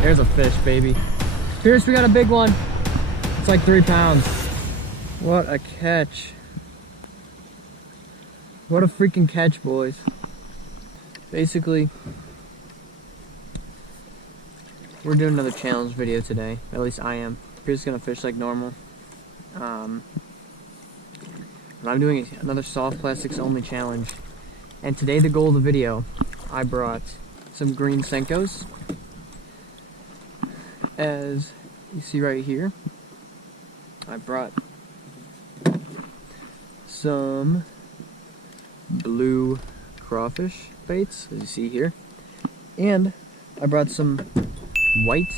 There's a fish, baby. Pierce, we got a big one. It's like 3 pounds. What a catch. What a freaking catch, boys. Basically, we're doing another challenge video today. At least I am. Pierce is gonna fish like normal. And I'm doing another soft plastics only challenge. And today the goal of the video, I brought some green Senkos. As you see right here, I brought some blue crawfish baits, as you see here. And I brought some white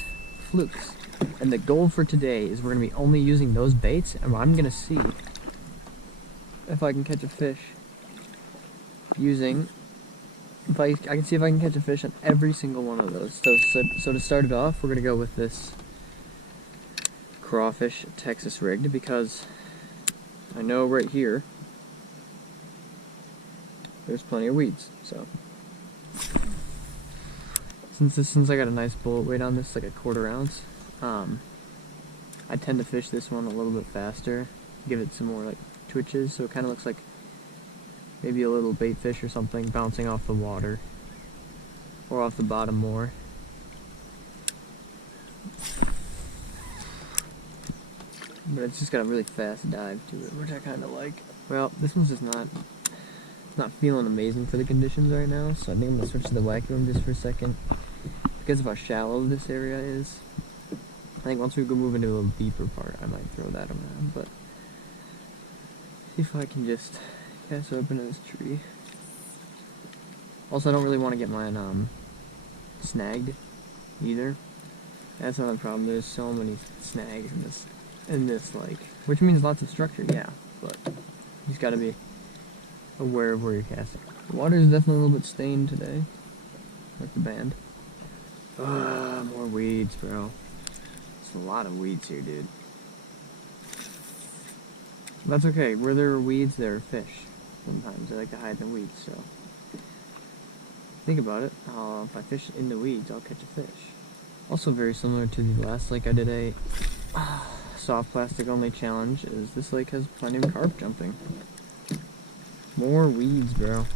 flukes. And the goal for today is we're going to be only using those baits, and I'm going to see if I can catch a fish using, I can see if I can catch a fish on every single one of those. So to start it off, we're going to go with this crawfish Texas rigged, because I know right here there's plenty of weeds. So since I got a nice bullet weight on this, like a 1/4 ounce, I tend to fish this one a little bit faster, give it some more like twitches, so it kind of looks like maybe a little bait fish or something bouncing off the water or off the bottom more. But it's just got a really fast dive to it, which I kind of like. Well, this one's just not feeling amazing for the conditions right now, so I think I'm gonna switch to the vacuum just for a second because of how shallow this area is. I think once we go move into a little deeper part, I might throw that around, but see if I can just cast open to this tree. Also, I don't really want to get mine snagged either. That's another problem. There's so many snags in this lake, which means lots of structure, yeah, but you just gotta be aware of where you're casting. The water is definitely a little bit stained today, like the band. More weeds, bro. There's a lot of weeds here, dude. That's okay. Where there are weeds, there are fish. Sometimes they like to hide in the weeds, so think about it. If I fish in the weeds, I'll catch a fish. Also very similar to the last lake I did a soft plastic only challenge, is this lake has plenty of carp jumping. More weeds, bro.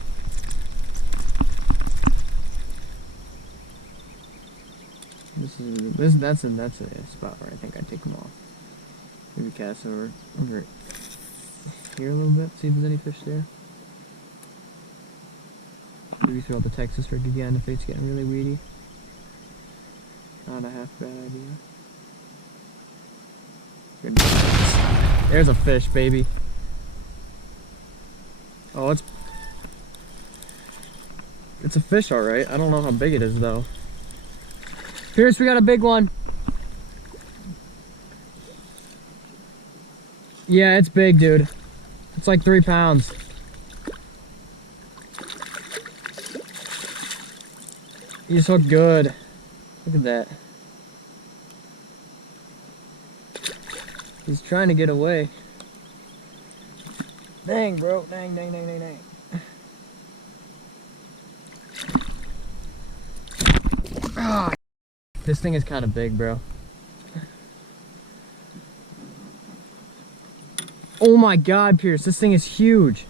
That's a spot where I think I'd take them off. Maybe cast over here a little bit, see if there's any fish there. Maybe throw out the Texas rig again if it's getting really weedy. Not a half bad idea. Good. There's a fish, baby. Oh, it's a fish, alright. I don't know how big it is though. Pierce, we got a big one. Yeah, it's big, dude. It's like 3 pounds. He's hooked good. Look at that. He's trying to get away. Dang, bro. Dang. Ah, this thing is kind of big, bro. Oh my god, Pierce, this thing is huge.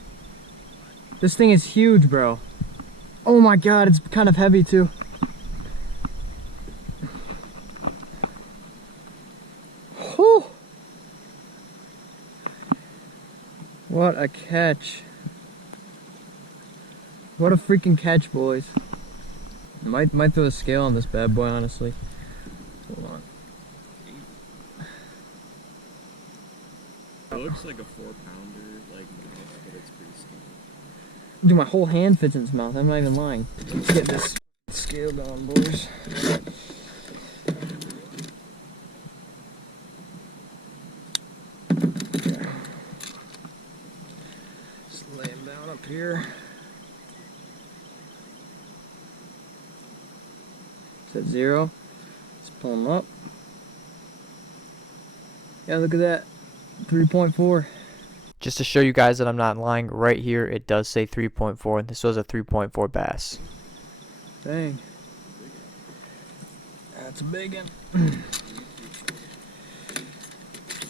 This thing is huge, bro. Oh my god, it's kind of heavy too. Whew. What a catch. What a freaking catch, boys. Might throw a scale on this bad boy, honestly. Hold on. It looks like a 4-pounder, like, but it's pretty small. Dude, my whole hand fits in its mouth. I'm not even lying. Let's get this scaled on, boys. Okay. Just lay him down up here. It's at 0. Let's pull him up. Yeah, look at that. 3.4. Just to show you guys that I'm not lying, right here it does say 3.4, and this was a 3.4 bass. Dang. That's a big one.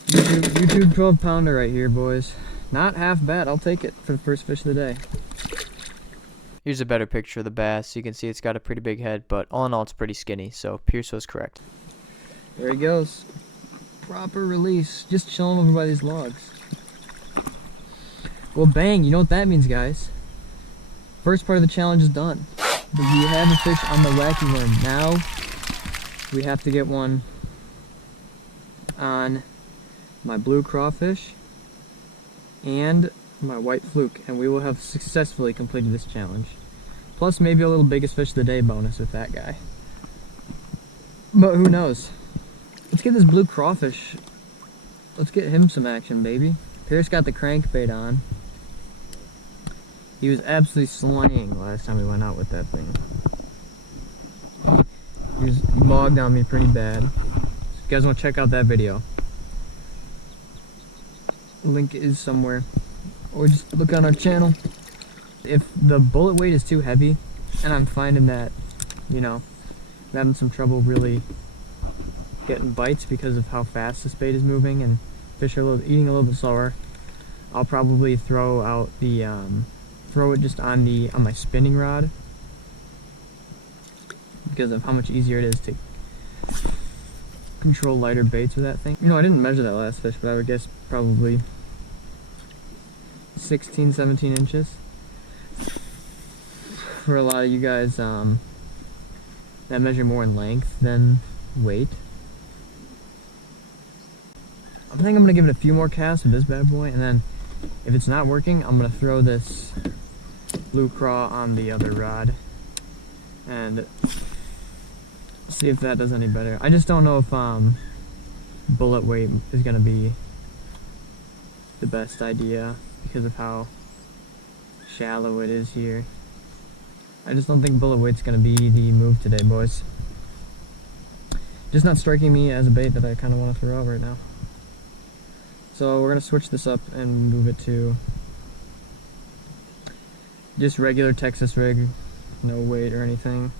YouTube 12 pounder right here, boys. Not half bad. I'll take it for the first fish of the day. Here's a better picture of the bass. You can see it's got a pretty big head, but all in all, it's pretty skinny. So Pierce was correct. There he goes. Proper release. Just chilling over by these logs. Well, bang. You know what that means, guys. First part of the challenge is done. We have a fish on the wacky worm. Now, we have to get one on my blue crawfish and my white fluke, and we will have successfully completed this challenge. Plus maybe a little biggest fish of the day bonus with that guy. But who knows? Let's get this blue crawfish. Let's get him some action, baby. Pierce got the crankbait on. He was absolutely slaying last time we went out with that thing. He logged on me pretty bad. So if you guys want to check out that video, link is somewhere, or just look on our channel. If the bullet weight is too heavy and I'm finding that, you know, I'm having some trouble really getting bites because of how fast this bait is moving and fish are eating a little bit slower, I'll probably throw out the throw it just on my spinning rod, because of how much easier it is to control lighter baits with that thing. You know, I didn't measure that last fish, but I would guess probably 16, 17 inches. For a lot of you guys that measure more in length than weight. I think I'm gonna give it a few more casts with this bad boy, and then if it's not working, I'm gonna throw this blue craw on the other rod and see if that does any better. I just don't know if bullet weight is gonna be the best idea because of how shallow it is here. I just don't think bullet weight's gonna be the move today, boys. Just not striking me as a bait that I kind of want to throw out right now. So we're gonna switch this up and move it to just regular Texas rig, no weight or anything.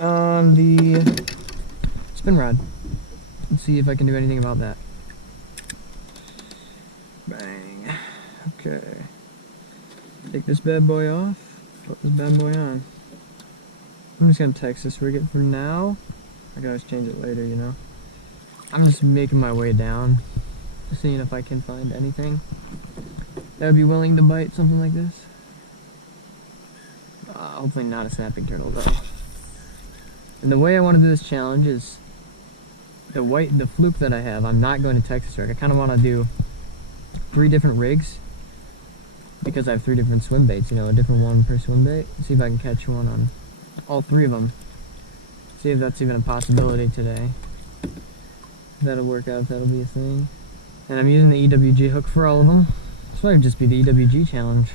On the spin rod. Let's see if I can do anything about that. Bang. Okay. Take this bad boy off. Put this bad boy on. I'm just gonna Texas rig it for now. I can always change it later, you know. I'm just making my way down, seeing if I can find anything that would be willing to bite something like this. Hopefully not a snapping turtle though. And the way I want to do this challenge is the fluke that I have, I'm not going to Texas rig. I kind of want to do 3 different rigs because I have 3 different swim baits, you know, a different one per swim bait. See if I can catch one on all 3 of them. See if that's even a possibility today. That'll work out, if that'll be a thing. And I'm using the EWG hook for all of them. This might just be the EWG challenge.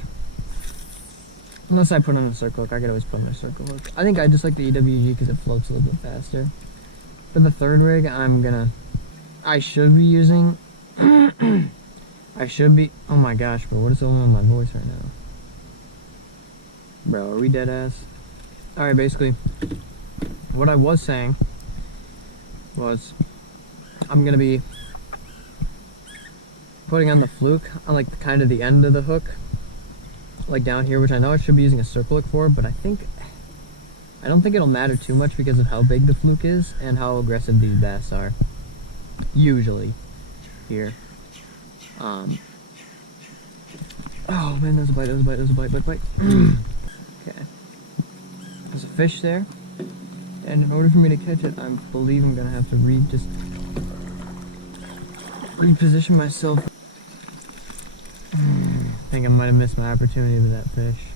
Unless I put on a circle hook, I could always put on a circle hook. I think I just like the EWG because it floats a little bit faster. For the 3rd rig, I should be using, oh my gosh, bro, what is going on with my voice right now? Bro, are we dead ass? Alright, basically, what I was saying was, I'm gonna be putting on the fluke on like kind of the end of the hook, like down here, which I know I should be using a circle hook for, but I don't think it'll matter too much because of how big the fluke is and how aggressive these bass are usually here. Oh man, there's a bite, bite. Okay, there's a fish there, and in order for me to catch it, I believe I'm gonna have to reposition myself. I think I might have missed my opportunity with that fish.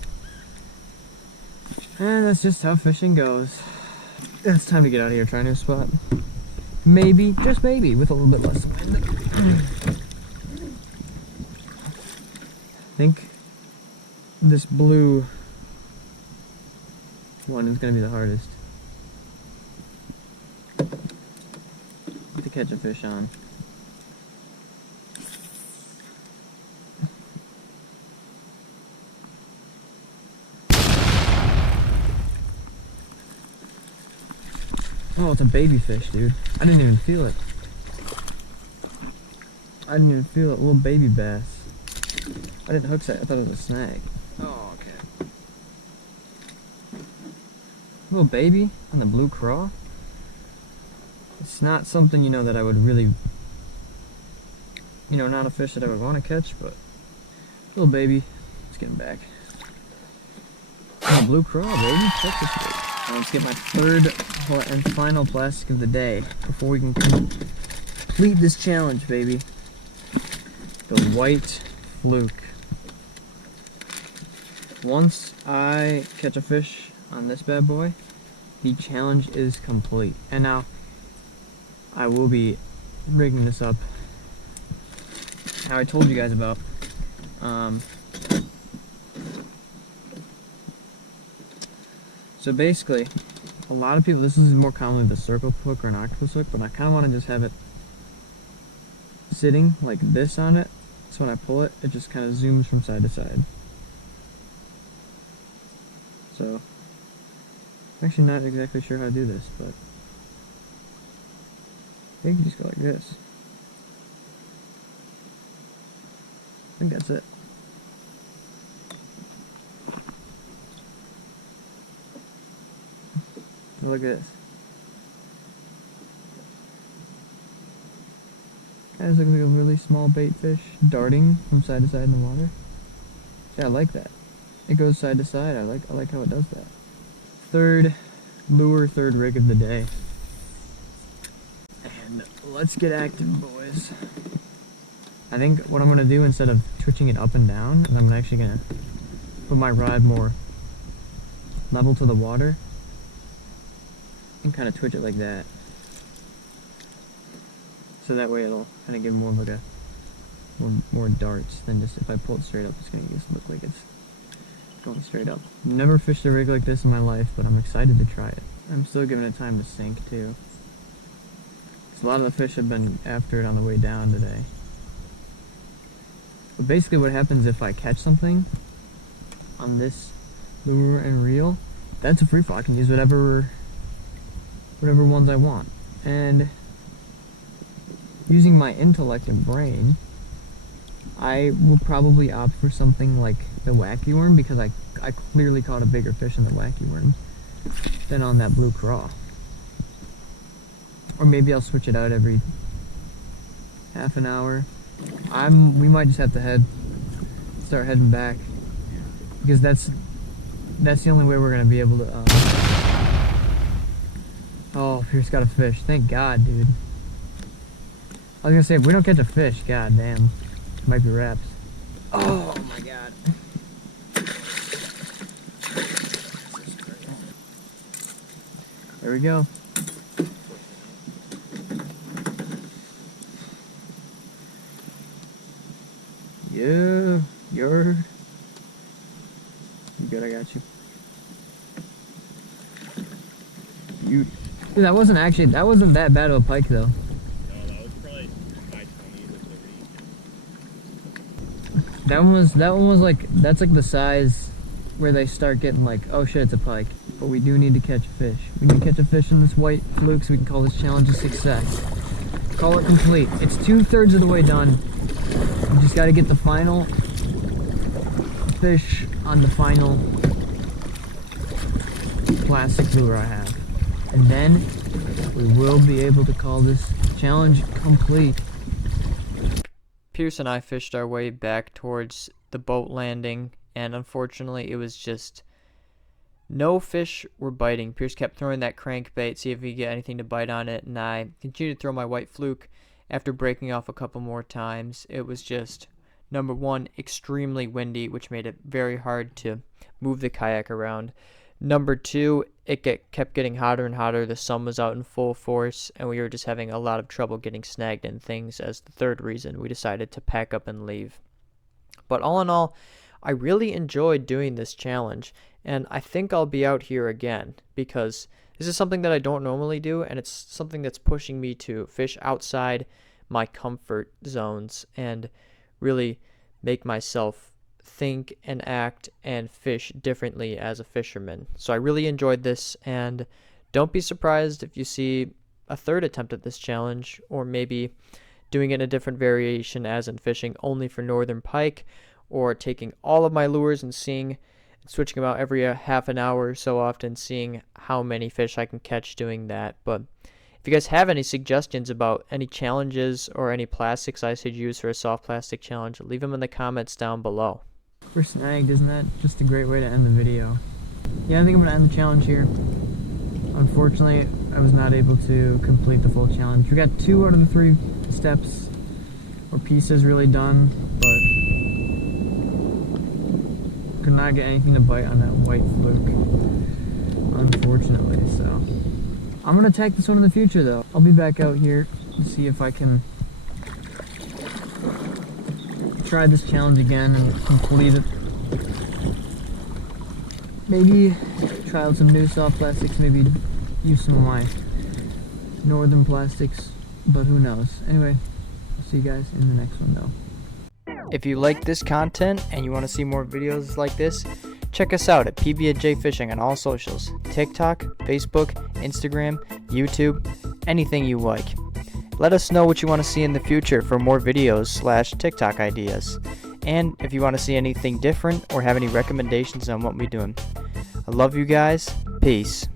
And that's just how fishing goes. It's time to get out of here, try a new spot. Maybe, just maybe, with a little bit less wind. I think this blue one is going to be the hardest to catch a fish on. Oh, it's a baby fish, dude. I didn't even feel it. I didn't even feel it. Little baby bass. I didn't hook that. I thought it was a snag. Oh, okay. Little baby on the blue craw. It's not something, you know, that I would really, you know, not a fish that I would want to catch, but little baby. Let's get him back. Oh, blue craw, baby. Texas bait. Now let's get my third and final plastic of the day before we can complete this challenge, baby. The white fluke. Once I catch a fish on this bad boy, the challenge is complete. And now I will be rigging this up how I told you guys about. So basically, a lot of people, this is more commonly the circle hook or an octopus hook, but I kind of want to just have it sitting like this on it. So when I pull it, it just kind of zooms from side to side. So, I'm actually not exactly sure how to do this, but I think you just go like this. I think that's it. Oh, look at this. Kind of looks like a really small bait fish darting from side to side in the water. Yeah, I like that. It goes side to side. I like how it does that. Third rig of the day. And let's get active, boys. I think what I'm gonna do, instead of twitching it up and down, is I'm actually gonna put my rod more level to the water and kind of twitch it like that. So that way it'll kind of give more of like a more darts than just if I pull it straight up. It's gonna just look like it's going straight up. Never fished a rig like this in my life, but I'm excited to try it. I'm still giving it time to sink too. A lot of the fish have been after it on the way down today. But basically what happens if I catch something on this lure and reel, that's a free fall. I can use whatever ones I want. And using my intellect and brain, I will probably opt for something like the wacky worm, because I clearly caught a bigger fish in the wacky worm than on that blue craw. Or maybe I'll switch it out every half an hour. We might just have to start heading back, because that's the only way we're gonna be able to. Oh, Pierce got a fish. Thank God, dude. I was gonna say, if we don't catch a fish, god damn, it might be wraps. Oh my god. There we go. Yeah, you're good. I got you. Dude, that wasn't that bad of a pike though. No, that was probably high 20s at the reach. That one was like, that's like the size where they start getting like, oh shit, it's a pike. But we do need to catch a fish. We need to catch a fish in this white fluke so we can call this challenge a success. Call it complete. It's 2/3 of the way done. We just got to get the final fish on the final plastic lure I have. And then we will be able to call this challenge complete. Pierce and I fished our way back towards the boat landing, and unfortunately it was just no fish were biting. Pierce kept throwing that crankbait, see if he could get anything to bite on it, and I continued to throw my white fluke. After breaking off a couple more times, it was just, number one, extremely windy, which made it very hard to move the kayak around. Number two, it kept getting hotter and hotter. The sun was out in full force, and we were just having a lot of trouble getting snagged in things. As the third reason, we decided to pack up and leave. But all in all, I really enjoyed doing this challenge, and I think I'll be out here again, because this is something that I don't normally do, and it's something that's pushing me to fish outside my comfort zones and really make myself think and act and fish differently as a fisherman. So I really enjoyed this, and Don't be surprised if you see a third attempt at this challenge, or maybe doing it in a different variation, as in fishing only for northern pike, or taking all of my lures and switching them out every half an hour or so often, seeing how many fish I can catch doing that. But if you guys have any suggestions about any challenges or any plastics I should use for a soft plastic challenge, leave them in the comments down below. We're snagged, isn't that just a great way to end the video? Yeah, I think I'm gonna end the challenge here. Unfortunately, I was not able to complete the full challenge. We got 2 out of the 3 steps or pieces really done, but could not get anything to bite on that white fluke, unfortunately. So I'm gonna attack this one in the future though. I'll be back out here to see if I can try this challenge again and complete it. Maybe try out some new soft plastics, maybe use some of my northern plastics, but who knows. Anyway, I'll see you guys in the next one though. If you like this content and you want to see more videos like this, check us out at PB&J Fishing on all socials: TikTok, Facebook, Instagram, YouTube, anything you like. Let us know what you want to see in the future for more videos / TikTok ideas. And if you want to see anything different or have any recommendations on what we're doing. I love you guys. Peace.